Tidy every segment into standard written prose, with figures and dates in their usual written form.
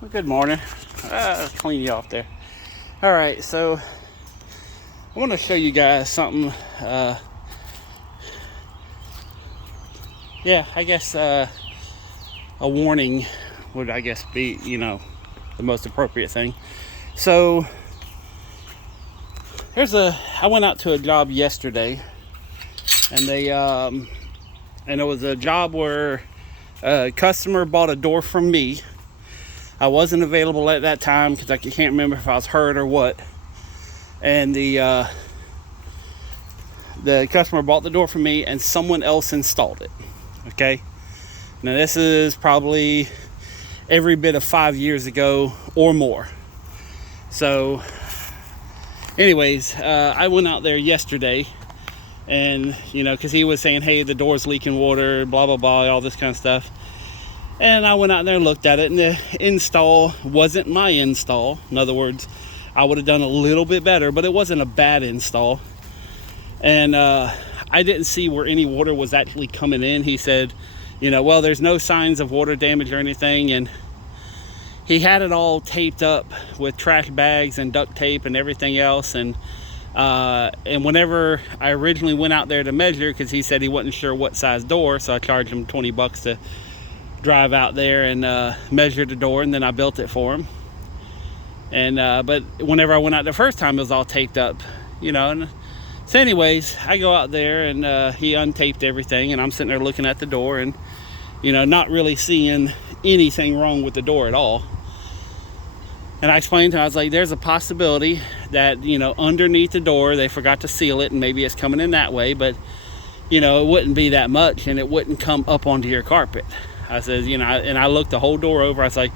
Well, good morning. Clean you off there. All right, so I want to show you guys something. I guess a warning would, I guess, be, the most appropriate thing. So I went out to a job yesterday, and it was a job where a customer bought a door from me. I wasn't available at that time because I can't remember if I was hurt or what. And the customer bought the door from me, and someone else installed it. Okay. Now this is probably every bit of 5 years ago or more. So, anyways, I went out there yesterday, and because he was saying, "Hey, the door's leaking water," blah blah blah, all this kind of stuff. And I went out there and looked at it, and the install wasn't my install. In other words, I would have done a little bit better, but it wasn't a bad install. And I didn't see where any water was actually coming in. He said, well, there's no signs of water damage or anything. And he had it all taped up with trash bags and duct tape and everything else. And whenever I originally went out there to measure, because he said he wasn't sure what size door, so I charged him $20 to drive out there and measure the door, and then I built it for him. And but whenever I went out the first time, it was all taped up, And so anyways, I go out there, and he untaped everything, and I'm sitting there looking at the door, and not really seeing anything wrong with the door at all. And I explained to him, I was like, there's a possibility that underneath the door they forgot to seal it, and maybe it's coming in that way, but it wouldn't be that much, and it wouldn't come up onto your carpet. I said, and I looked the whole door over. I was like,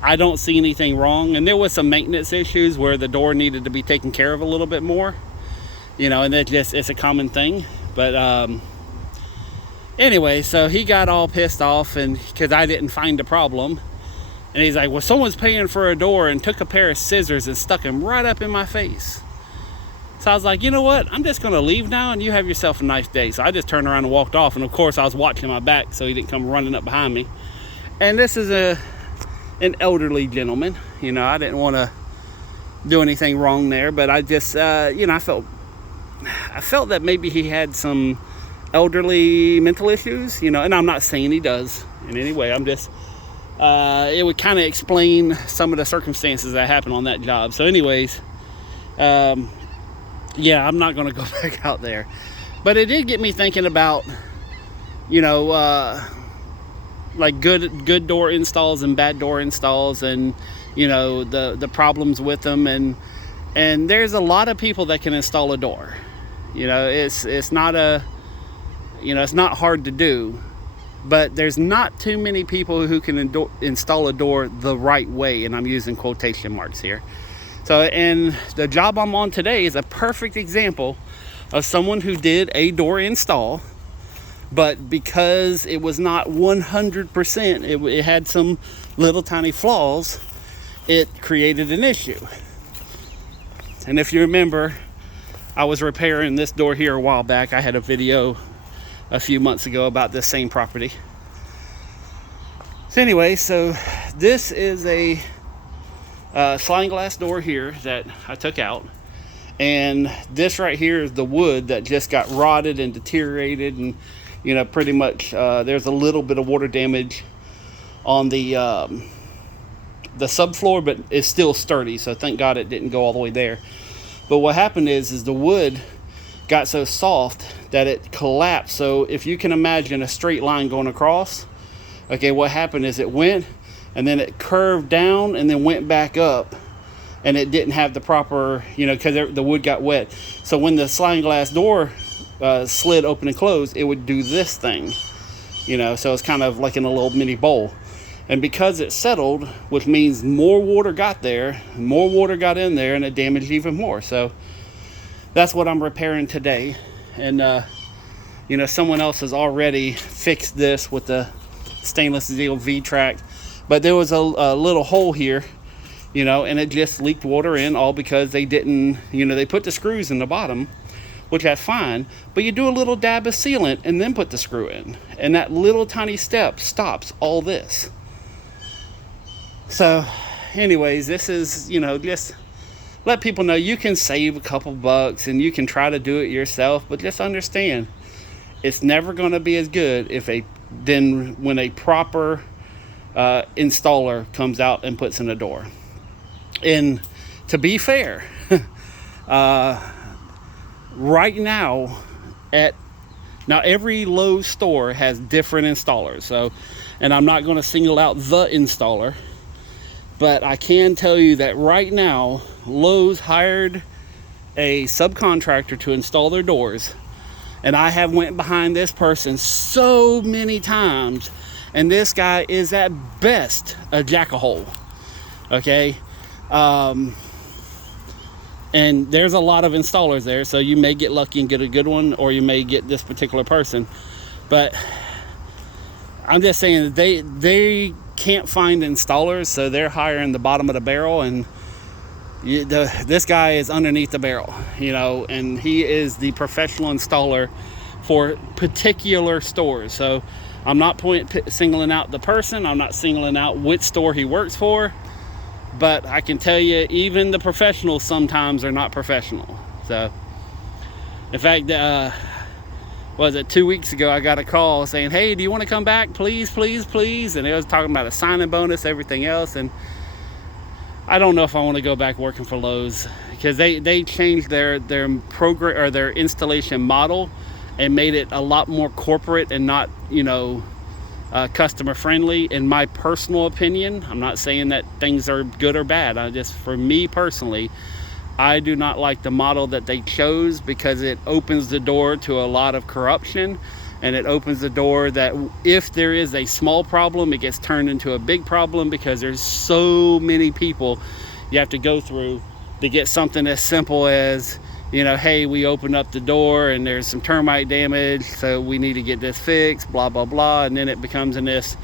I don't see anything wrong. And there was some maintenance issues where the door needed to be taken care of a little bit more, and it's a common thing. But anyway, so he got all pissed off, and because I didn't find the problem. And he's like, well, someone's paying for a door, and took a pair of scissors and stuck them right up in my face. So I was like, you know what? I'm just going to leave now, and you have yourself a nice day. So I just turned around and walked off. And, of course, I was watching my back so he didn't come running up behind me. And this is an elderly gentleman. I didn't want to do anything wrong there. But I just, I felt that maybe he had some elderly mental issues, And I'm not saying he does in any way. I'm just, it would kind of explain some of the circumstances that happened on that job. So anyways, I'm not going to go back out there. But it did get me thinking about, like good door installs and bad door installs, and, the problems with them. And there's a lot of people that can install a door. It's not it's not hard to do. But there's not too many people who can install a door the right way. And I'm using quotation marks here. So, and the job I'm on today is a perfect example of someone who did a door install, but because it was not 100%, it had some little tiny flaws, it created an issue. And if you remember, I was repairing this door here a while back. I had a video a few months ago about this same property. So anyway, so this is a sliding glass door here that I took out, and this right here is the wood that just got rotted and deteriorated, and pretty much there's a little bit of water damage on the subfloor, but it's still sturdy, so thank God it didn't go all the way there. But what happened is the wood got so soft that it collapsed. So if you can imagine a straight line going across, okay, what happened is it went, and then it curved down and then went back up, and it didn't have the proper, because the wood got wet. So when the sliding glass door slid open and closed, it would do this thing, so it's kind of like in a little mini bowl. And because it settled, which means more water got there, more water got in there, and it damaged even more. So that's what I'm repairing today. And someone else has already fixed this with the stainless steel V-track. But there was a little hole here, and it just leaked water in, all because they didn't, they put the screws in the bottom, which that's fine, but you do a little dab of sealant and then put the screw in. And that little tiny step stops all this. So anyways, this is, just let people know you can save a couple bucks and you can try to do it yourself, but just understand it's never going to be as good when a proper installer comes out and puts in a door. And to be fair, right now every Lowe's store has different installers. So, and I'm not going to single out the installer, but I can tell you that right now Lowe's hired a subcontractor to install their doors, and I have went behind this person so many times, and this guy is at best a jack-a-hole. Okay, and there's a lot of installers there, so you may get lucky and get a good one, or you may get this particular person. But I'm just saying they can't find installers, so they're hiring the bottom of the barrel, and this guy is underneath the barrel, and he is the professional installer for particular stores. So I'm not singling out the person, I'm not singling out which store he works for, but I can tell you, even the professionals sometimes are not professional. So, in fact, was it 2 weeks ago, I got a call saying, hey, do you want to come back? Please, please, please. And it was talking about a signing bonus, everything else. And I don't know if I want to go back working for Lowe's, because they changed their program or their installation model and made it a lot more corporate and not, customer friendly. In my personal opinion, I'm not saying that things are good or bad. For me personally, I do not like the model that they chose, because it opens the door to a lot of corruption, and it opens the door that if there is a small problem, it gets turned into a big problem, because there's so many people you have to go through to get something as simple as, hey, we opened up the door and there's some termite damage, so we need to get this fixed, blah, blah, blah. And then it becomes in this,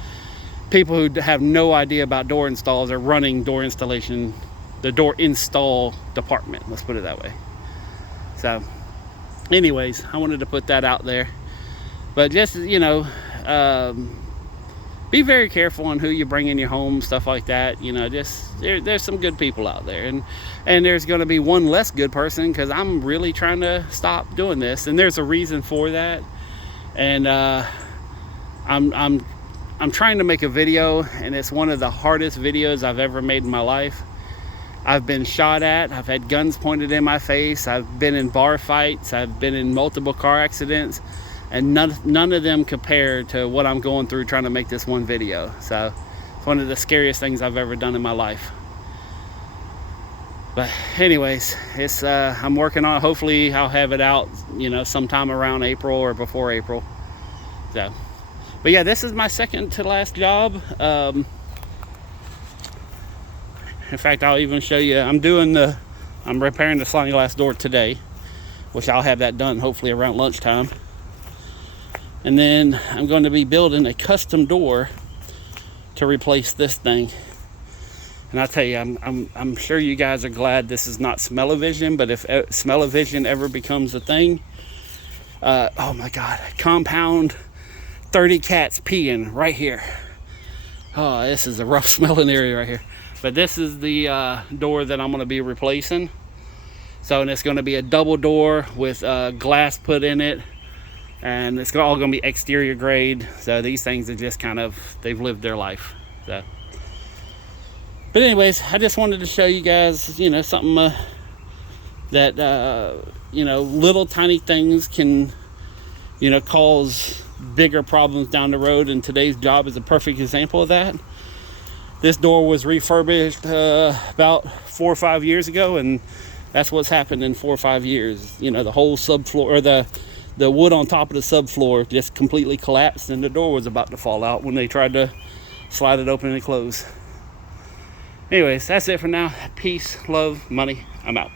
people who have no idea about door installs are running door installation, the door install department, let's put it that way. So anyways, I wanted to put that out there. But just, be very careful on who you bring in your home, stuff like that. There's some good people out there, and there's going to be one less good person, because I'm really trying to stop doing this, and there's a reason for that. And I'm trying to make a video, and it's one of the hardest videos I've ever made in my life. I've been shot at, I've had guns pointed in my face, I've been in bar fights, I've been in multiple car accidents, and none of them compare to what I'm going through trying to make this one video. So it's one of the scariest things I've ever done in my life. But anyways, it's I'm working on it. Hopefully I'll have it out, sometime around April or before April. So, but yeah, this is my second to last job. In fact, I'll even show you, I'm repairing the sliding glass door today, which I'll have that done hopefully around lunchtime. And then I'm going to be building a custom door to replace this thing. And I tell you, I'm sure you guys are glad this is not smell-o-vision, but if smell-o-vision ever becomes a thing, oh my God, compound 30 cats peeing right here. Oh, this is a rough smelling area right here. But this is the door that I'm going to be replacing. So, and it's going to be a double door with glass put in it. And it's all going to be exterior grade. So these things are just they've lived their life. So, but anyways, I just wanted to show you guys, something that, little tiny things can, cause bigger problems down the road. And today's job is a perfect example of that. This door was refurbished about 4 or 5 years ago, and that's what's happened in 4 or 5 years. The whole subfloor, or the wood on top of the subfloor just completely collapsed, and the door was about to fall out when they tried to slide it open and close. Anyways, that's it for now. Peace, love, money. I'm out.